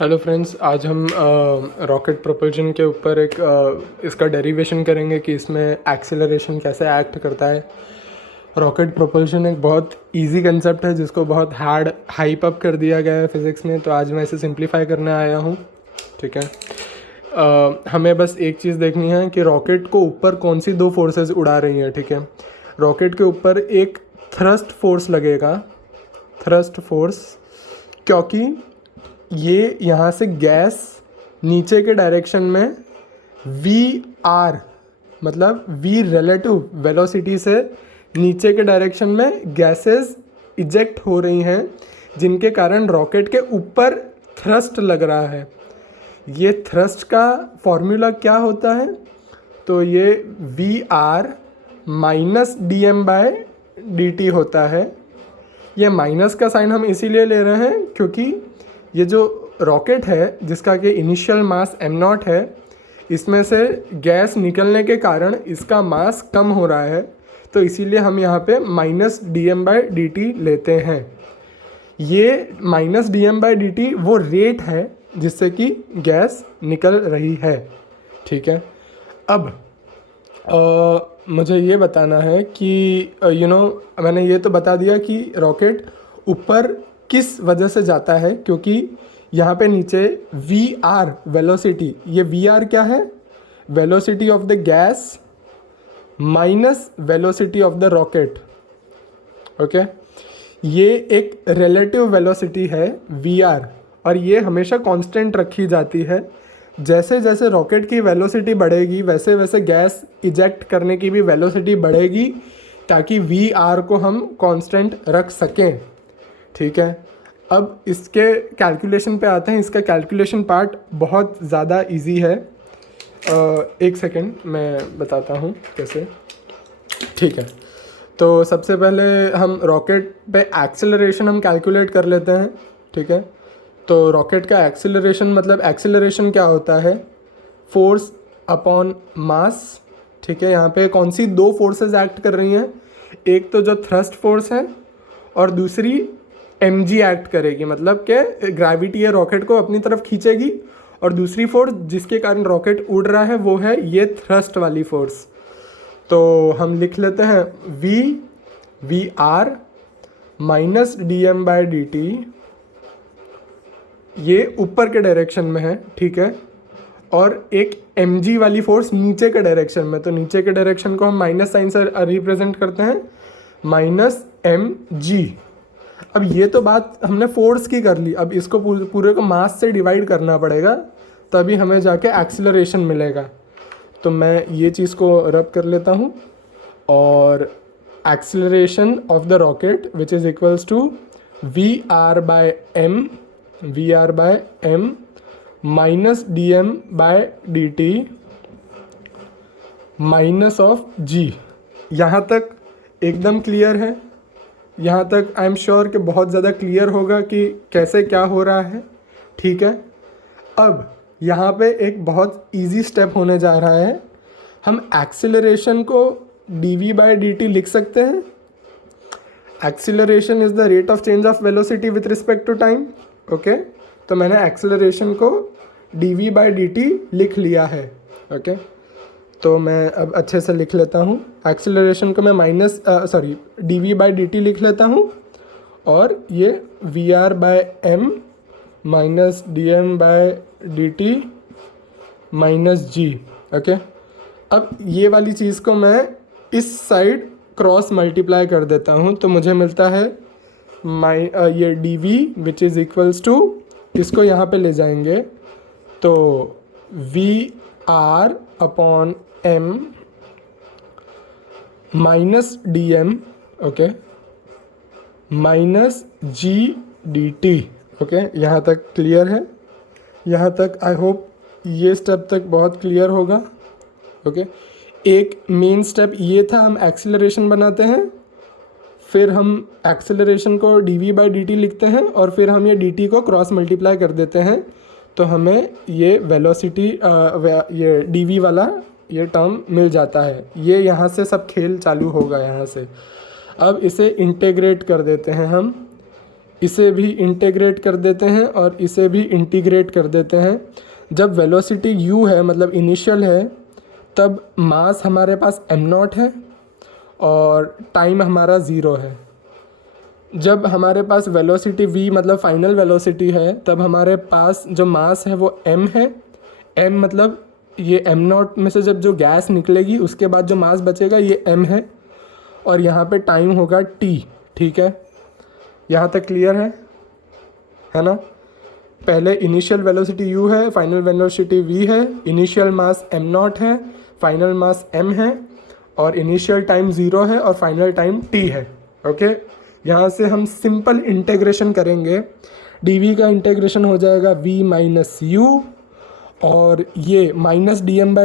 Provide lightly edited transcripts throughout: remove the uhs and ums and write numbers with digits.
Hello friends, आज हम rocket propulsion के ऊपर एक इसका डेरिवेशन करेंगे कि इसमें एक्सेलरेशन कैसे एक्ट करता है। रॉकेट प्रोपल्शन एक बहुत इजी कंसेप्ट है जिसको बहुत हार्ड हाइप अप कर दिया गया है फिज़िक्स में, तो आज मैं इसे सिंप्लीफाई करने आया हूँ। ठीक है। हमें बस एक चीज़ देखनी है कि रॉकेट को ऊपर कौन सी दो फोर्सेस उड़ा रही हैं। ठीक है। रॉकेट के ऊपर एक थ्रस्ट फोर्स लगेगा, थ्रस्ट फोर्स, क्योंकि ये यहाँ से गैस नीचे के डायरेक्शन में वी आर मतलब वी रिलेटिव वेलोसिटी से नीचे के डायरेक्शन में गैसेस इजेक्ट हो रही हैं, जिनके कारण रॉकेट के ऊपर थ्रस्ट लग रहा है। ये थ्रस्ट का फॉर्मूला क्या होता है? तो ये v r minus d m by d t होता है। ये माइनस का साइन हम इसीलिए ले रहे हैं क्योंकि ये जो रॉकेट है जिसका कि इनिशियल मास m0 है, इसमें से गैस निकलने के कारण इसका मास कम हो रहा है, तो इसीलिए हम यहाँ पे minus d m by d t लेते हैं। ये minus d m by d t वो रेट है जिससे कि गैस निकल रही है। ठीक है। अब मुझे ये बताना है कि मैंने ये तो बता दिया कि रॉकेट ऊपर किस वजह से जाता है, क्योंकि यहाँ पे नीचे वी आर वेलोसिटी, ये वी आर क्या है? Velocity of the gas minus velocity of the rocket. Okay. ये एक रिलेटिव वेलोसिटी है वी आर, और ये हमेशा कांस्टेंट रखी जाती है। जैसे जैसे रॉकेट की वेलोसिटी बढ़ेगी वैसे वैसे गैस इजेक्ट करने की भी वेलोसिटी बढ़ेगी, ताकि वी आर को हम कांस्टेंट रख सकें। ठीक है। अब इसके कैलकुलेशन पे आते हैं। इसका कैलकुलेशन पार्ट बहुत ज़्यादा इजी है। एक सेकेंड मैं बताता हूँ कैसे। ठीक है। तो सबसे पहले हम रॉकेट पे एक्सेलरेशन हम कैलकुलेट कर लेते हैं। ठीक है। तो रॉकेट का एक्सेलरेशन मतलब एक्सेलरेशन क्या होता है? Force upon mass. ठीक है। यहाँ पे कौन सी दो फोर्सेस एक्ट कर रही हैं? एक तो जो थ्रस्ट फोर्स है और दूसरी mg एक्ट करेगी, मतलब कि ग्रेविटी है रॉकेट को अपनी तरफ खींचेगी, और दूसरी फोर्स जिसके कारण रॉकेट उड़ रहा है वो है ये थ्रस्ट वाली फोर्स। तो हम लिख लेते हैं v r minus d m by d t, ये ऊपर के डायरेक्शन में है। ठीक है। और एक mg वाली फोर्स नीचे के डायरेक्शन में, तो नीचे के डायरेक्शन को हम माइनस साइन से रिप्रेजेंट करते हैं, माइनस mg। अब ये तो बात हमने फोर्स की कर ली, अब इसको पूरे को मास से डिवाइड करना पड़ेगा, तभी हमें जाके एक्सीलरेशन मिलेगा। तो मैं ये चीज़ को रब कर लेता हूँ, और acceleration of the rocket which is equals to v r by m minus d m by d t minus of g. यहाँ तक एकदम क्लियर है? यहाँ तक आई एम श्योर कि बहुत ज़्यादा क्लियर होगा कि कैसे क्या हो रहा है। ठीक है। अब यहाँ पे एक बहुत इजी स्टेप होने जा रहा है। हम एक्सीलरेशन को dv बाई डी टी लिख सकते हैं। Acceleration is the rate of change of velocity with respect to time. Okay. तो मैंने एक्सीलरेशन को dv बाई डी टी लिख लिया है। ओके। तो मैं अब अच्छे से लिख लेता हूँ। एक्सीलरेशन को मैं d v by d t लिख लेता हूँ, और ये v r by m minus d m by d t minus g. Okay. अब ये वाली चीज़ को मैं इस साइड क्रॉस मल्टीप्लाई कर देता हूँ, तो मुझे मिलता है ये d v which is equals to, इसको यहाँ पे ले जाएंगे तो v r upon m minus d m, okay, minus g d t. Okay. यहाँ तक क्लियर है? यहाँ तक आई होप ये स्टेप तक बहुत क्लियर होगा। ओके। एक मेन स्टेप ये था, हम एक्सीलरेशन बनाते हैं, फिर हम एक्सीलरेशन को d v by d t लिखते हैं, और फिर हम ये डी टी को क्रॉस मल्टीप्लाई कर देते हैं, तो हमें ये वेलोसिटी ये डी वी वाला ये टर्म मिल जाता है। ये यहाँ से सब खेल चालू होगा यहाँ से। अब इसे इंटीग्रेट कर देते हैं हम इसे भी इंटीग्रेट कर देते हैं और इसे भी इंटीग्रेट कर देते हैं। जब वेलोसिटी u है मतलब इनिशियल है, तब मास हमारे पास m0 है और टाइम हमारा 0 है। जब हमारे पास वेलोसिटी v मतलब फाइनल वेलोसिटी है, तब हमारे पास जो मास है वो m है। m मतलब ये m0 में से जब जो गैस निकलेगी उसके बाद जो मास बचेगा ये m है, और यहाँ पे टाइम होगा t। ठीक है, यहाँ तक क्लियर है ना। पहले इनिशियल वेलोसिटी u है, फाइनल वेलोसिटी v है, इनिशियल मास m0 है, फाइनल मास m है, और इनिशियल टाइम 0 है और फाइनल टाइम t है। ओके, यहाँ से हम सिंपल इंटीग्रेशन करेंगे। dv का इंटीग्रेशन हो जाएगा v माइनस यू, और ये माइनस dm/,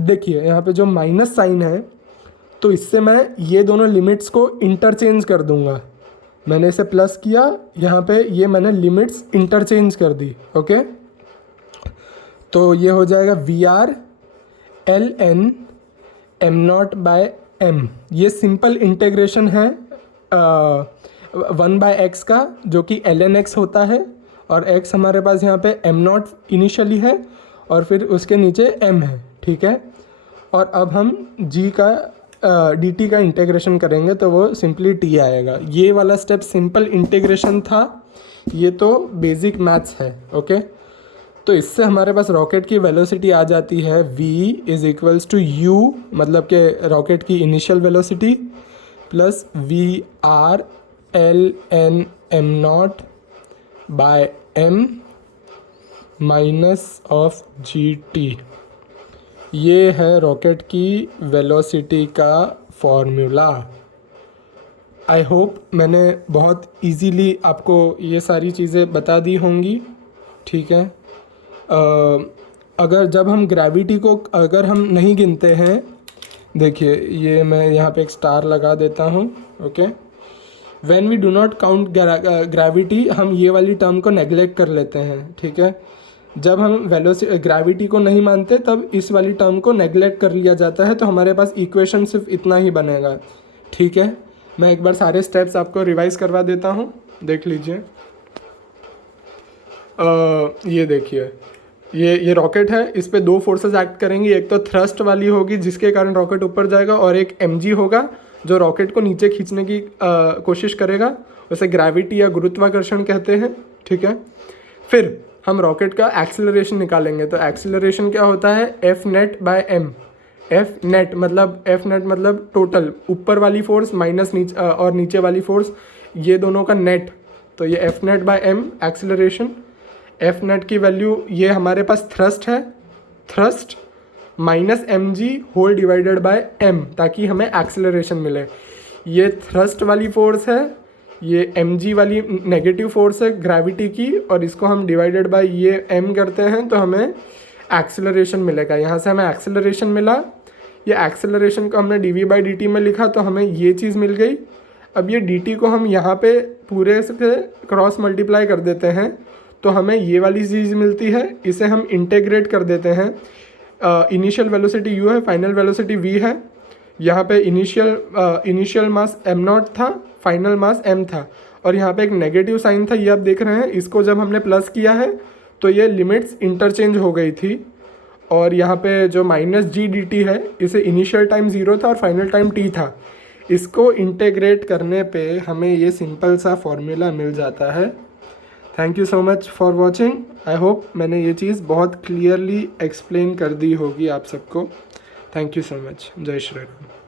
देखिए यहाँ पे जो माइनस साइन है तो इससे मैं ये दोनों लिमिट्स को इंटरचेंज कर दूंगा। मैंने इसे प्लस किया, यहाँ पे ये मैंने लिमिट्स इंटरचेंज कर दी। ओके, तो ये हो जाएगा VR ln m0/m। ये सिंपल इंटीग्रेशन है 1/x का, जो कि ln x होता है, और x हमारे पास यहाँ पे m0 इनिशियली है और फिर उसके नीचे m है। ठीक है, और अब हम g का dt का इंटीग्रेशन करेंगे तो वो सिंपली t आएगा। ये वाला स्टेप सिंपल इंटीग्रेशन था, ये तो बेसिक मैथ्स है। ओके, तो इससे हमारे पास रॉकेट की वेलोसिटी आ जाती है v is equals to u, मतलब कि रॉकेट की initial velocity, plus VR ln m0/m minus of gt। ये है रॉकेट की वेलोसिटी का फॉर्मूला। आई होप मैंने बहुत इजीली आपको ये सारी चीज़ें बता दी होंगी। ठीक है, अगर जब हम ग्रेविटी को अगर हम नहीं गिनते हैं, देखिए ये मैं यहाँ पे एक स्टार लगा देता हूँ। Okay, when we do not count gravity, हम ये वाली टर्म को नेग्लेक्ट कर लेते हैं। ठीक है, जब हम ग्रेविटी को नहीं मानते तब इस वाली टर्म को नेग्लेक्ट कर लिया जाता है, तो हमारे पास इक्वेशन सिर्फ इतना ही बनेगा। ठीक है, मैं एक बार सारे स्टेप्स आपको रिवाइज करवा देता हूँ, देख लीजिए। ये देखिए, ये रॉकेट है, इस पे दो फोर्सेस एक्ट करेंगी। एक तो थ्रस्ट वाली होगी जिसके कारण रॉकेट ऊपर जाएगा, और एक mg होगा जो रॉकेट को नीचे खींचने की कोशिश करेगा। उसे ग्रेविटी या गुरुत्वाकर्षण कहते हैं। ठीक है, फिर हम रॉकेट का एक्सेलरेशन निकालेंगे। तो एक्सेलरेशन क्या होता है, F_net/m। F_net मतलब टोटल, ऊपर वाली फोर्स माइनस नीचे वाली फोर्स, ये दोनों का नेट। तो ये F_net/m एक्सेलरेशन। F_net की वैल्यू, ये हमारे पास थ्रस्ट है, thrust minus mg whole divided by m, ताकि हमें एक्सेलरेशन मिले। ये थ्रस्ट वाली फोर्स है, ये mg वाली नेगेटिव फोर्स है ग्रेविटी की, और इसको हम डिवाइडेड बाय ये m करते हैं तो हमें एक्सेलरेशन मिलेगा। यहाँ से हमें एक्सेलरेशन मिला, ये एक्सेलरेशन को हमने dv/dt में लिखा तो हमें ये चीज़ मिल गई। अब ये dt को हम यहाँ पे पूरे से क्रॉस मल्टीप्लाई कर देते हैं तो हमें ये वाली चीज़ मिलती है। इसे हम इंटीग्रेट कर देते हैं। इनिशियल वेलोसिटी u है, फाइनल वेलोसिटी v है। यहाँ पे इनिशियल मास m0 था, फाइनल मास m था, और यहाँ पे एक नेगेटिव साइन था, ये आप देख रहे हैं। इसको जब हमने प्लस किया है तो ये लिमिट्स इंटरचेंज हो गई थी, और यहाँ पे जो माइनस जी डी टी है, इसे इनिशियल टाइम 0 था और फाइनल टाइम t था। इसको इंटीग्रेट करने पे हमें ये सिंपल सा फॉर्मूला मिल जाता है। Thank you so much for watching. I hope मैंने ये चीज़ बहुत क्लियरली एक्सप्लेन कर दी होगी आप सबको। Thank you so much. जय श्री राम।